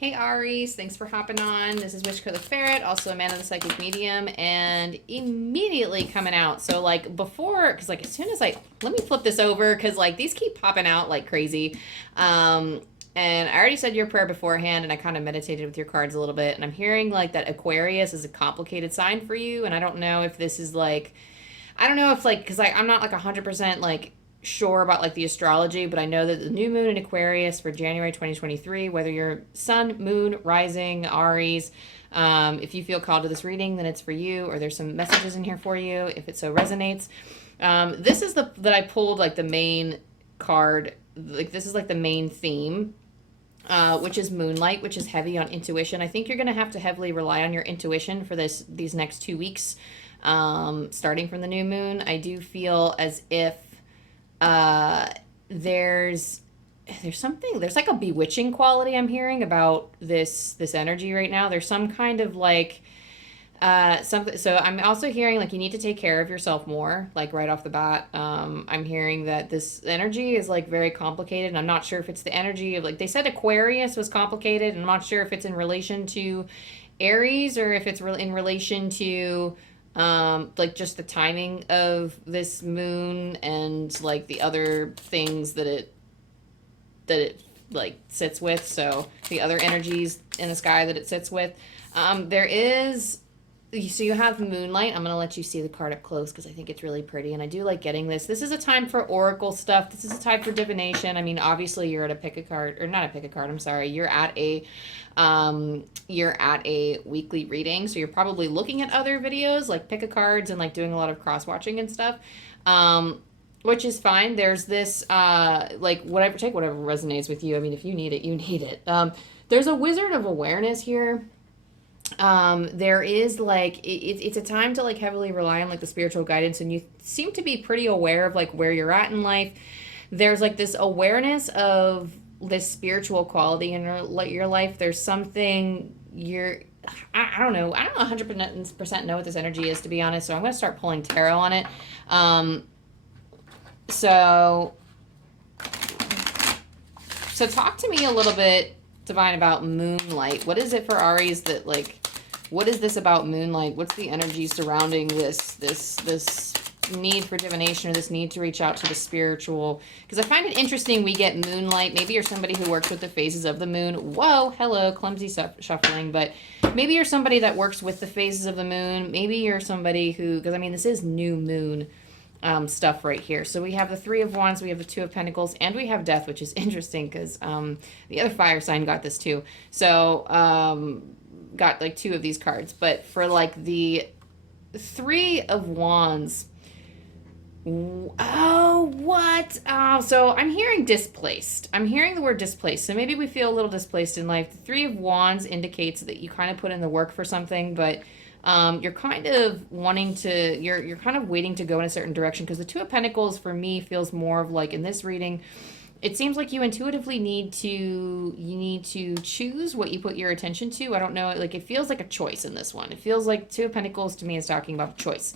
Hey Aries, thanks for hopping on. This is wishkotheferret, also a man of the psychic medium, and immediately coming out. So like before, because like as soon as let me flip this over because like these keep popping out like crazy. And I already said your prayer beforehand, and I kind of meditated with your cards a little bit, and I'm hearing like that Aquarius is a complicated sign for you, and I don't know if this is like I don't know if like because I'm not like 100% like sure about like the astrology, but I know that the new moon in Aquarius for January 2023, whether you're sun, moon, rising, Aries, if you feel called to this reading, then it's for you, or there's some messages in here for you if it so resonates. This is the that I pulled like the main card, like this is like the main theme. Which is moonlight, which is heavy on intuition. I think you're going to have to heavily rely on your intuition for these next 2 weeks, starting from the new moon. I do feel as if there's there's like a bewitching quality I'm hearing about this energy right now. There's some kind of like something. So I'm also hearing like you need to take care of yourself more, like right off the bat. I'm hearing that this energy is like very complicated, and I'm not sure if it's the energy of like they said Aquarius was complicated, and I'm not sure if it's in relation to Aries or if it's in relation to like just the timing of this moon and like the other things that it like sits with. So the other energies in the sky that it sits with. There is so you have moonlight. I'm going to let you see the card up close because I think it's really pretty, and I do like getting this. This is a time for oracle stuff. This is a time for divination. I mean, obviously you're at a pick a card, or not a pick a card, I'm sorry. You're at a weekly reading, so you're probably looking at other videos like pick a cards and like doing a lot of cross watching and stuff. Which is fine. There's this like whatever, take whatever resonates with you. I mean, if you need it, you need it. There's a wizard of awareness here. There is like it's a time to like heavily rely on like the spiritual guidance, and you seem to be pretty aware of like where you're at in life. There's like this awareness of this spiritual quality in your life. There's something I don't know. I don't 100% know what this energy is, to be honest, so I'm going to start pulling tarot on it. So talk to me a little bit, Divine, about moonlight. What is it for Aries that like what is this about moonlight? What's the energy surrounding this need for divination, or this need to reach out to the spiritual? Because I find it interesting we get moonlight. Maybe you're somebody who works with the phases of the moon. Whoa, hello, clumsy shuffling. But maybe you're somebody that works with the phases of the moon. Maybe you're somebody who, because I mean this is new moon stuff right here. So we have the Three of Wands, we have the Two of Pentacles, and we have Death, which is interesting because the other fire sign got this too. So got like two of these cards. But for like the Three of Wands, oh, what? Oh, so I'm hearing displaced. I'm hearing the word displaced. So maybe we feel a little displaced in life. The Three of Wands indicates that you kind of put in the work for something, but you're kind of wanting to, you're kind of waiting to go in a certain direction, because the Two of Pentacles for me feels more of like in this reading, it seems like you intuitively need to choose what you put your attention to. I don't know, like it feels like a choice in this one. It feels like Two of Pentacles to me is talking about choice.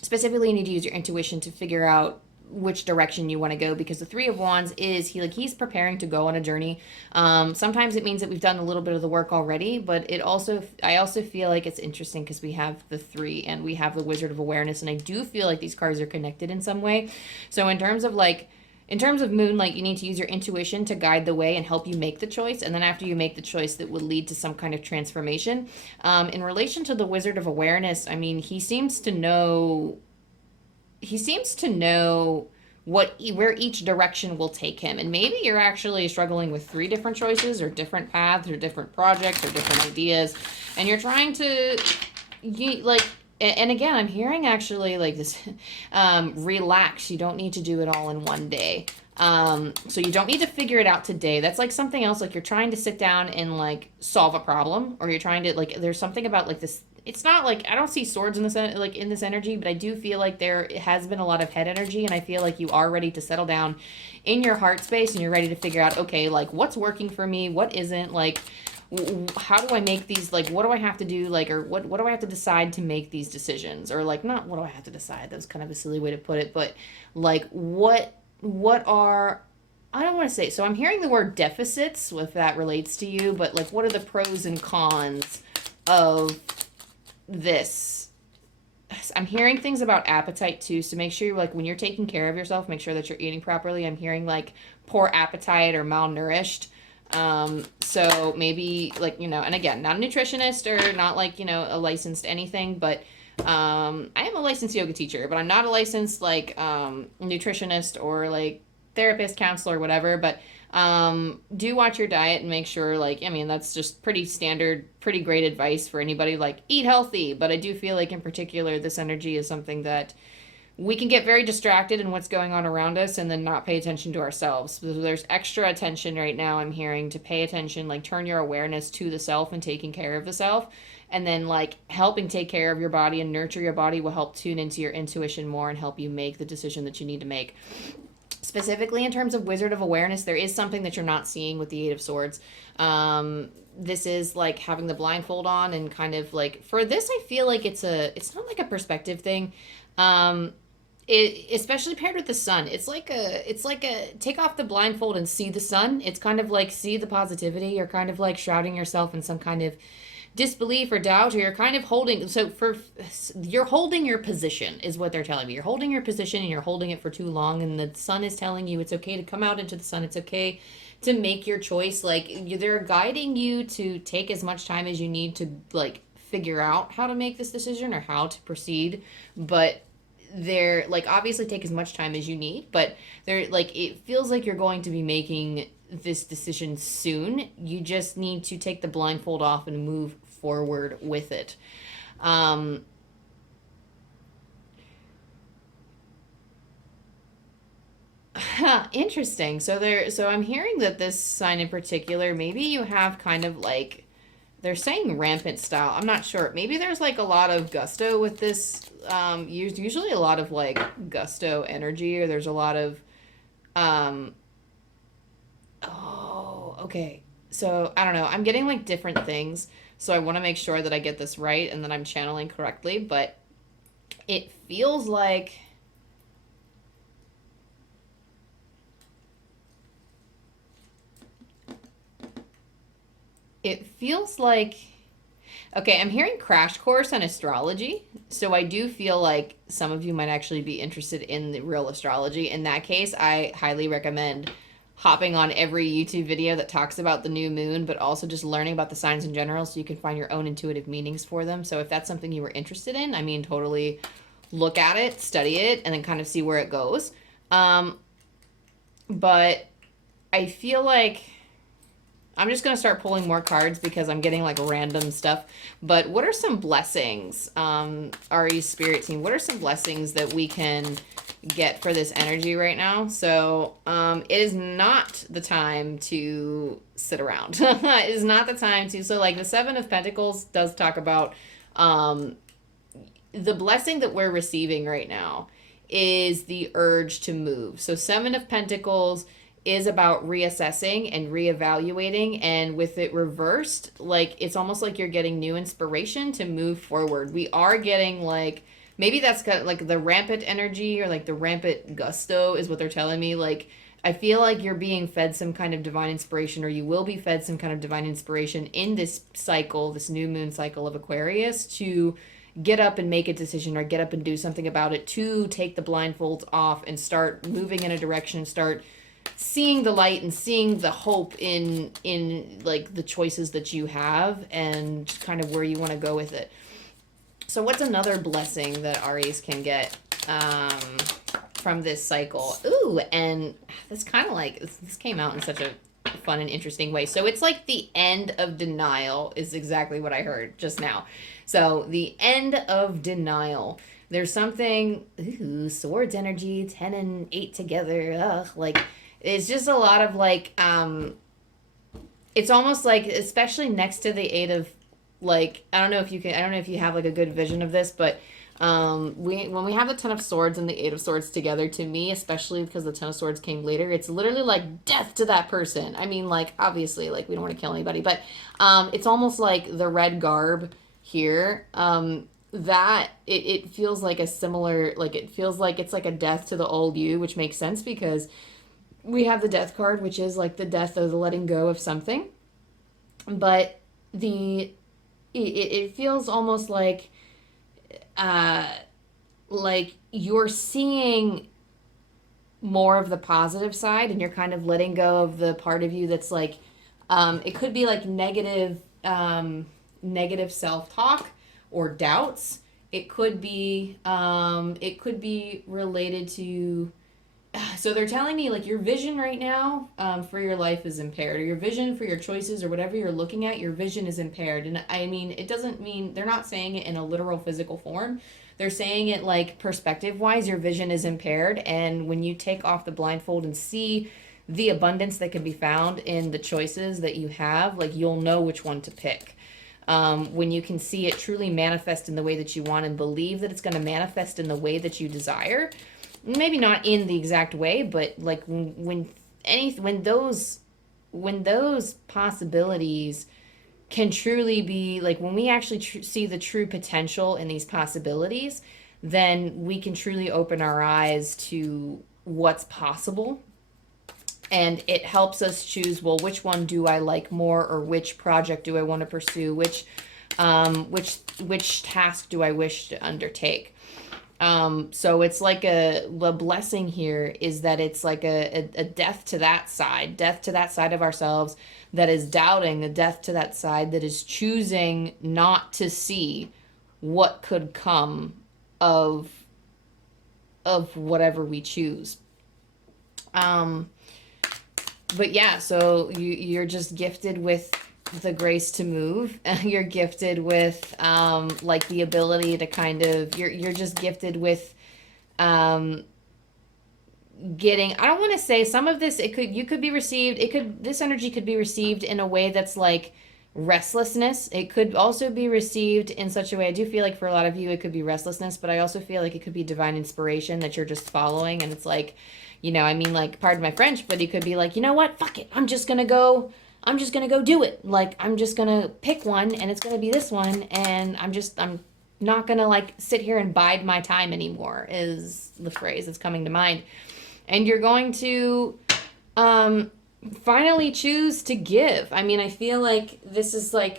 Specifically, you need to use your intuition to figure out which direction you want to go, because the Three of Wands is he's preparing to go on a journey. Sometimes it means that we've done a little bit of the work already, but I also feel like it's interesting because we have the three and we have the Wizard of Awareness, and I do feel like these cards are connected in some way. So in terms of moonlight, you need to use your intuition to guide the way and help you make the choice. And then after you make the choice, that would lead to some kind of transformation. In relation to the Wizard of Awareness, I mean, he seems to know where each direction will take him. And maybe you're actually struggling with three different choices or different paths or different projects or different ideas. And you're trying to and again, I'm hearing actually like this, relax. You don't need to do it all in one day. So you don't need to figure it out today. That's like something else. Like you're trying to sit down and like solve a problem, or you're trying to like, there's something about like this. It's not like, I don't see swords in this, like in this energy, but I do feel like there has been a lot of head energy, and I feel like you are ready to settle down in your heart space, and you're ready to figure out, okay, like what's working for me, what isn't, like how do I make these, like what do I have to do, like, or what do I have to decide to make these decisions, or like not what do I have to decide, that was kind of a silly way to put it, but like what are I don't want to say, so I'm hearing the word deficits, if that relates to you, but like, what are the pros and cons of this? I'm hearing things about appetite too, so make sure you like when you're taking care of yourself, make sure that you're eating properly. I'm hearing like poor appetite or malnourished. So maybe like, and again, not a nutritionist or not like, a licensed anything, but I am a licensed yoga teacher, but I'm not a licensed like nutritionist or like therapist, counselor, whatever. But do watch your diet and make sure like, that's just pretty standard, pretty great advice for anybody, like eat healthy. But I do feel like in particular this energy is something that we can get very distracted in what's going on around us and then not pay attention to ourselves. So there's extra attention right now I'm hearing to pay attention, like turn your awareness to the self and taking care of the self. And then like helping take care of your body and nurture your body will help tune into your intuition more and help you make the decision that you need to make. Specifically in terms of Wizard of Awareness, there is something that you're not seeing with the Eight of Swords. This is like having the blindfold on and kind of like, for this I feel like it's not like a perspective thing. Especially paired with the sun, it's like a take off the blindfold and see the sun. It's kind of like see the positivity. You're kind of like shrouding yourself in some kind of disbelief or doubt, or you're kind of holding, you're holding your position is what they're telling me. You're holding your position and you're holding it for too long, and the sun is telling you it's okay to come out into the sun. It's okay to make your choice. Like they're guiding you to take as much time as you need to like figure out how to make this decision or how to proceed. But they're like, obviously take as much time as you need, but they're like, it feels like you're going to be making this decision soon. You just need to take the blindfold off and move forward with it. Interesting. So I'm hearing that this sign in particular, maybe you have kind of like, they're saying rampant style. I'm not sure. Maybe there's like a lot of gusto with this. Usually a lot of like gusto energy, or there's a lot of, oh, okay. So I don't know. I'm getting like different things. So I want to make sure that I get this right and that I'm channeling correctly. But it feels like, okay, I'm hearing crash course on astrology. So I do feel like some of you might actually be interested in the real astrology. In that case, I highly recommend hopping on every YouTube video that talks about the new moon, but also just learning about the signs in general so you can find your own intuitive meanings for them. So if that's something you were interested in, totally look at it, study it, and then kind of see where it goes. But I feel like I'm just going to start pulling more cards because I'm getting like random stuff. But what are some blessings, Aries spirit team? What are some blessings that we can get for this energy right now? So it is not the time to sit around. It is not the time to. So like the Seven of Pentacles does talk about the blessing that we're receiving right now is the urge to move. So Seven of Pentacles is about reassessing and reevaluating, and with it reversed, like it's almost like you're getting new inspiration to move forward. We are getting like, maybe that's kind of like the rampant energy or like the rampant gusto is what they're telling me. Like I feel like you're being fed some kind of divine inspiration, or you will be fed some kind of divine inspiration in this cycle, this new moon cycle of Aquarius, to get up and make a decision or get up and do something about it, to take the blindfolds off and start moving in a direction, start seeing the light and seeing the hope in like the choices that you have and kind of where you want to go with it. So what's another blessing that Aries can get from this cycle? Ooh, and this kind of like, this came out in such a fun and interesting way. So it's like the end of denial is exactly what I heard just now. So the end of denial. There's something, ooh, swords energy, 10 and 8 together. Ugh, like it's just a lot of like, it's almost like, especially next to the 8 of, like, I don't know if you have like a good vision of this, but when we have the 10 of Swords and the 8 of Swords together, to me, especially because the 10 of Swords came later, it's literally like death to that person. Like, obviously, like, we don't want to kill anybody, but it's almost like the red garb here, that it feels like a similar, like, it feels like it's like a death to the old you, which makes sense because we have the death card, which is like the death of the letting go of something. But the it feels almost uh like you're seeing more of the positive side, and you're kind of letting go of the part of you that's like it could be like negative self-talk or doubts. It could be related to, so they're telling me like your vision right now for your life is impaired, or your vision for your choices or whatever you're looking at, your vision is impaired. And I mean, it doesn't mean, they're not saying it in a literal physical form. They're saying it like perspective wise, your vision is impaired. And when you take off the blindfold and see the abundance that can be found in the choices that you have, like you'll know which one to pick. When you can see it truly manifest in the way that you want and believe that it's going to manifest in the way that you desire, maybe not in the exact way, but like when those possibilities can truly be like, when we actually see the true potential in these possibilities, then we can truly open our eyes to what's possible. And it helps us choose, well, which one do I like more, or which project do I want to pursue, which task do I wish to undertake. So it's like the blessing here is that it's like a death to that side of ourselves that is doubting, the death to that side that is choosing not to see what could come of whatever we choose. But yeah, so you're just gifted with the grace to move. You're gifted with like the ability to kind of, you're just gifted with getting, I don't want to say some of this, this energy could be received in a way that's like restlessness. It could also be received in such a way, I do feel like for a lot of you it could be restlessness, but I also feel like it could be divine inspiration that you're just following. And it's like, I mean, like, pardon my French, but it could be like, you know what, fuck it, I'm just gonna go do it. Like, I'm just gonna pick one, and it's gonna be this one, and I'm not gonna like sit here and bide my time anymore, is the phrase that's coming to mind. And you're going to finally choose to give. I mean, I feel like this is like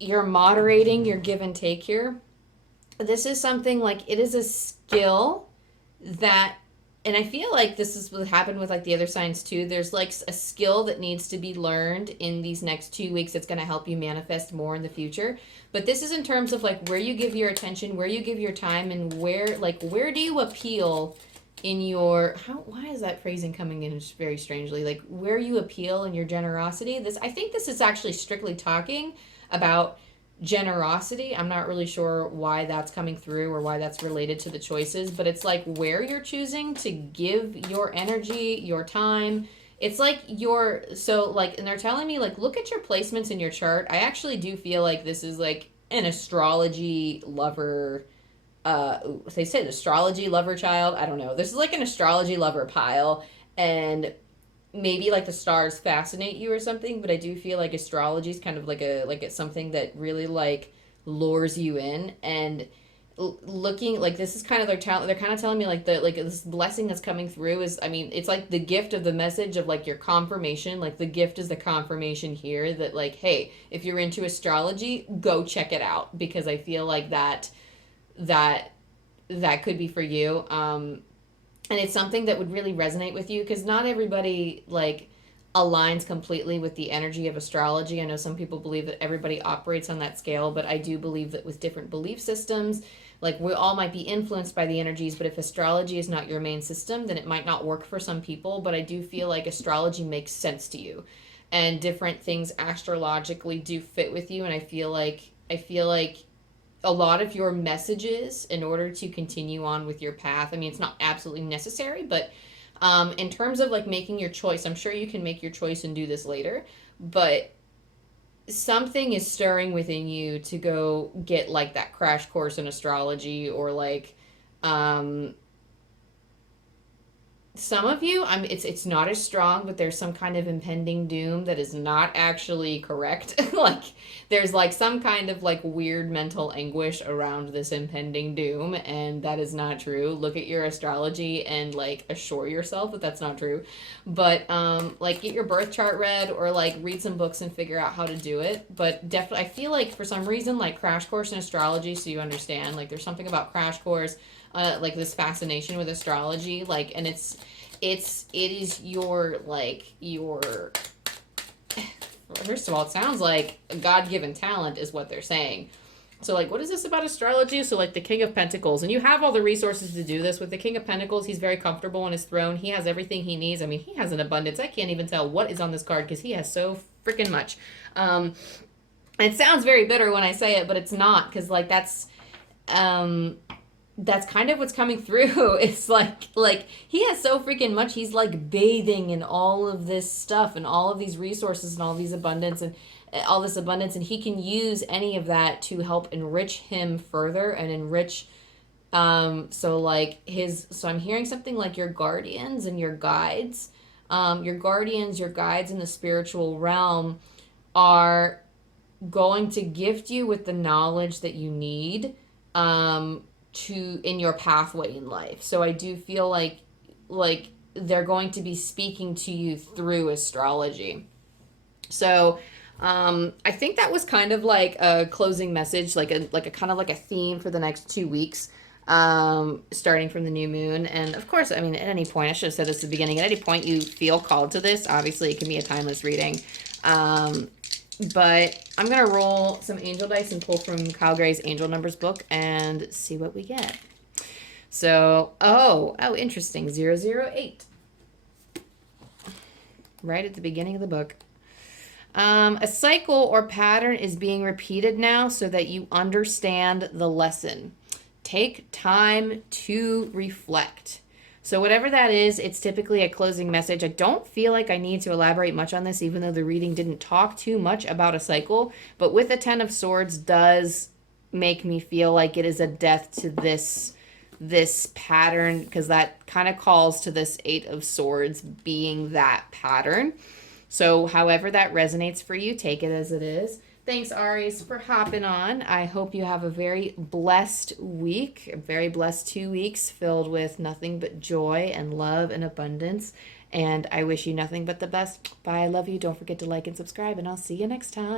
you're moderating your give and take here. This is something like, it is a skill that, and I feel like this is what happened with like the other signs too. There's like a skill that needs to be learned in these next 2 weeks that's going to help you manifest more in the future. But this is in terms of like where you give your attention, where you give your time, and where do you appeal in your, why is that phrasing coming in very strangely? Like, where you appeal in your generosity. I think this is actually strictly talking about generosity. I'm not really sure why that's coming through or why that's related to the choices, but it's like where you're choosing to give your energy, your time. It's like and they're telling me like, look at your placements in your chart. I actually do feel like this is like an astrology lover. They say the astrology lover child. I don't know. This is like an astrology lover pile, and maybe like the stars fascinate you or something, but I do feel like astrology is kind of like it's something that really like lures you in. And looking like, this is kind of they're kind of telling me like this blessing that's coming through is, I mean, it's like the gift of the message of like your confirmation. Like the gift is the confirmation here that like, hey, if you're into astrology, go check it out, because I feel like that could be for you. And it's something that would really resonate with you, because not everybody like aligns completely with the energy of astrology. I know some people believe that everybody operates on that scale, but I do believe that with different belief systems, like we all might be influenced by the energies, but if astrology is not your main system, then it might not work for some people. But I do feel like astrology makes sense to you, and different things astrologically do fit with you. And I feel like a lot of your messages in order to continue on with your path. I mean, it's not absolutely necessary, but in terms of like making your choice, I'm sure you can make your choice and do this later, but something is stirring within you to go get like that crash course in astrology, or like some of you, it's not as strong, but there's some kind of impending doom that is not actually correct. Like there's like some kind of like weird mental anguish around this impending doom, and that is not true. Look at your astrology and like assure yourself that that's not true. But like get your birth chart read, or like read some books and figure out how to do it. But definitely I feel like for some reason like Crash Course in Astrology, so you understand, like there's something about Crash Course, like this fascination with astrology, like, and it is your like your first of all, it sounds like a god-given talent is what they're saying. So like, what is this about astrology? So like the King of Pentacles, and you have all the resources to do this with the King of Pentacles. He's very comfortable on his throne. He has everything he needs. I mean, he has an abundance. I can't even tell what is on this card because he has so freaking much. It sounds very bitter when I say it, but it's not, because like that's kind of what's coming through. It's like he has so freaking much. He's like bathing in all of this stuff and all of these resources and all these abundance and all this abundance, and he can use any of that to help enrich him further and enrich so like his, so I'm hearing something like your guardians and your guides, your guardians, your guides in the spiritual realm are going to gift you with the knowledge that you need to in your pathway in life. So I do feel like they're going to be speaking to you through astrology. So I think that was kind of like a closing message, like a kind of like a theme for the next 2 weeks, starting from the new moon. And of course, I mean, at any point, I should have said this at the beginning, at any point you feel called to this, obviously it can be a timeless reading. But I'm going to roll some angel dice and pull from Kyle Gray's Angel Numbers book and see what we get. So, oh, interesting. 008. Right at the beginning of the book. A cycle or pattern is being repeated now so that you understand the lesson. Take time to reflect. So whatever that is, it's typically a closing message. I don't feel like I need to elaborate much on this, even though the reading didn't talk too much about a cycle. But with the Ten of Swords does make me feel like it is a death to this pattern, because that kind of calls to this Eight of Swords being that pattern. So however that resonates for you, take it as it is. Thanks, Aries, for hopping on. I hope you have a very blessed week, a very blessed 2 weeks filled with nothing but joy and love and abundance. And I wish you nothing but the best. Bye. I love you. Don't forget to like and subscribe, and I'll see you next time.